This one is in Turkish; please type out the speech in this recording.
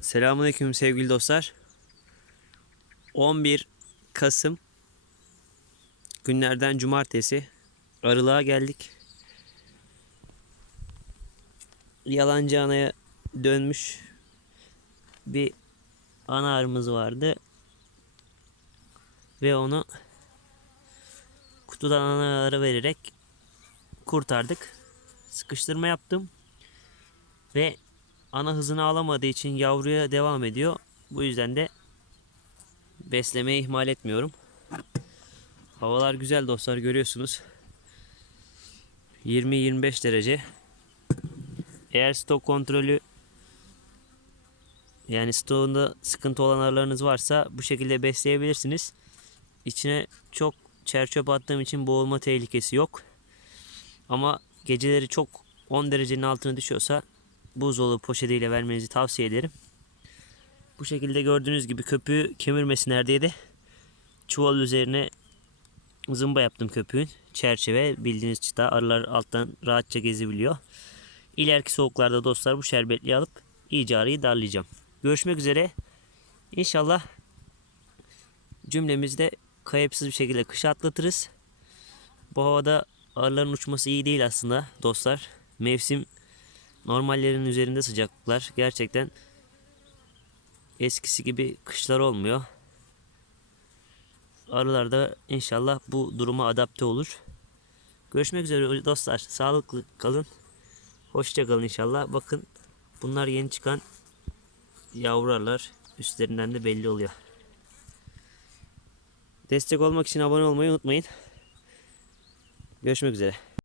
Selamünaleyküm sevgili dostlar. 11 Kasım günlerden cumartesi arılığa geldik. Yalancı anaya dönmüş bir ana arımız vardı. Ve onu kutudan ana arı vererek kurtardık. Sıkıştırma yaptım. Ve ana hızını alamadığı için yavruya devam ediyor. Bu yüzden de beslemeyi ihmal etmiyorum. Havalar güzel dostlar görüyorsunuz. 20-25 derece. Eğer stok kontrolü yani stoğunda sıkıntı olan arılarınız varsa bu şekilde besleyebilirsiniz. İçine çok çerçöp attığım için boğulma tehlikesi yok. Ama geceleri çok 10 derecenin altına düşüyorsa buzdolabı poşetiyle vermenizi tavsiye ederim. Bu şekilde gördüğünüz gibi köpüğü kemirmesi neredeydi? Çuval üzerine zımba yaptım köpüğün. Çerçeve bildiğiniz çıta arılar alttan rahatça gezebiliyor. İleriki soğuklarda dostlar bu şerbetliği alıp iyice arıyı darlayacağım. Görüşmek üzere. İnşallah cümlemizde kayıpsız bir şekilde kışı atlatırız. Bu havada arıların uçması iyi değil aslında dostlar. Mevsim normallerin üzerinde sıcaklıklar. Gerçekten eskisi gibi kışlar olmuyor. Arılar da inşallah bu duruma adapte olur. Görüşmek üzere dostlar. Sağlıklı kalın. Hoşça kalın inşallah. Bakın bunlar yeni çıkan yavru arılar. Üstlerinden de belli oluyor. Destek olmak için abone olmayı unutmayın. Görüşmek üzere.